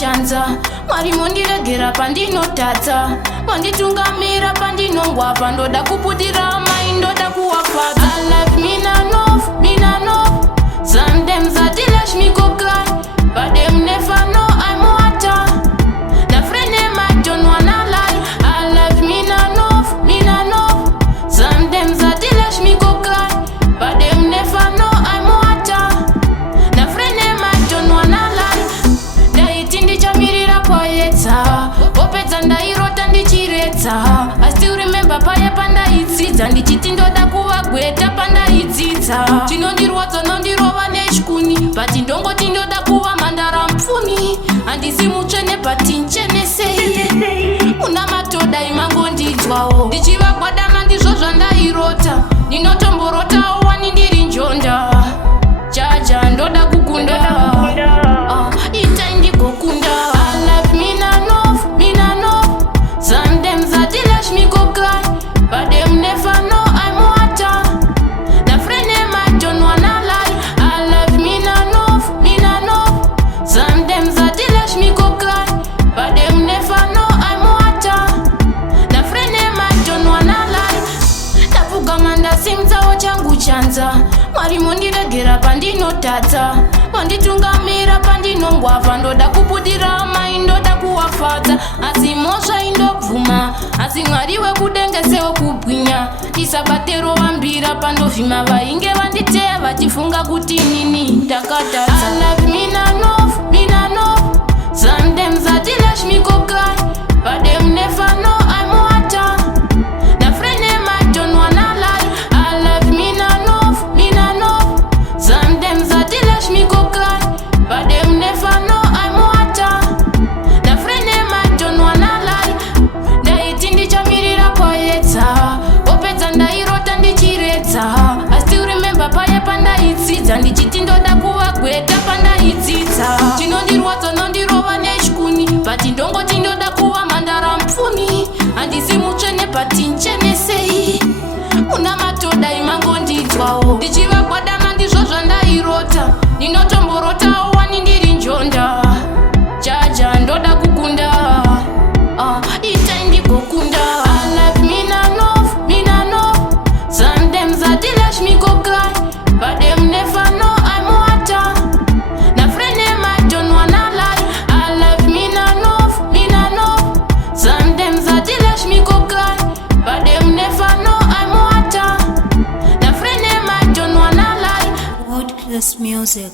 chanza. Mwari mondiregera pandinotadza, manditungamira pandinongwa, pandoda kuputira maindoda kuwafadza. I love mina no. Sometimes I lash me go cry, but them never know I'm water. The friend them I don't wanna lie. I love mina no. Sometimes I lash me go cry, but them never know I'm water. The friend them I don't wanna lie. Daiti ndichamirira kwaedza, opedza ndairota ndichiredza. I still remember paya pandaidzidza, ndichiti ndoda kuvagweta pandaidzidza. Chinondirwadza nondirova nechikuni, but ndongoti ndoda kuva mhandara mupfumi. Handisi mutsvene but nchenesei, una matoda imangondinzwawo. Ndichivagwadama ndizvo zvandairota, ndinotomborotawo wani ndiri njonda. Jaja ndoda kukunda, itai ndigokunda. I love mina no. Sometimes I lash me go cry, but them never know I'm water. The friend them I don't wanna lie. I love mina no. Sometimes I lash me go cry, but them never know I'm water. The friend them I don't wanna lie. Ndapfugama ndasimudzawo changu chanza, Mwari mondiregera pandinotadza, manditungamira pandinongwa, pandoda kuputira maindoda kuwafadza. Asi mhosva indobvuma, asi Mwari wekudenga sewo kubwinya. Ndisabatero vambira pandovhima, vainge vanditeya vachifunga kuti nini ndakatadza. I love mina no. Sometimes I lash me go cry, but them never know I'm water. The friend them I don't wanna lie. I love mina no. Sometimes I lash me go cry, but them never know I'm water. The friend them I don't wanna lie. Daiti ndichamirira kwaedza, opedza ndairota ndichiredza. I still remember paya pandaidzidza, ndichiti ndoda kuvagweta pandaidzidza. Chinondirwadza nondirova nechikuni, but ndongoti ndoda kuva mhandara mupfumi. Handisi mutsvene but nchenesei, una matoda imangondinzwawo. Ndichivagwadama ndizvo zvandairota, ndinotomborotawo wani ndiri njonda. Jaja ndoda kukunda, itai ndigokunda. I love mina no. Sometimes I lash me go cry, but them never know I'm water. The friend them I don't wanna lie. I love mina no. Sometimes I lash me go cry, but them never know I'm water. The friend them I don't wanna lie. Woodcrest music.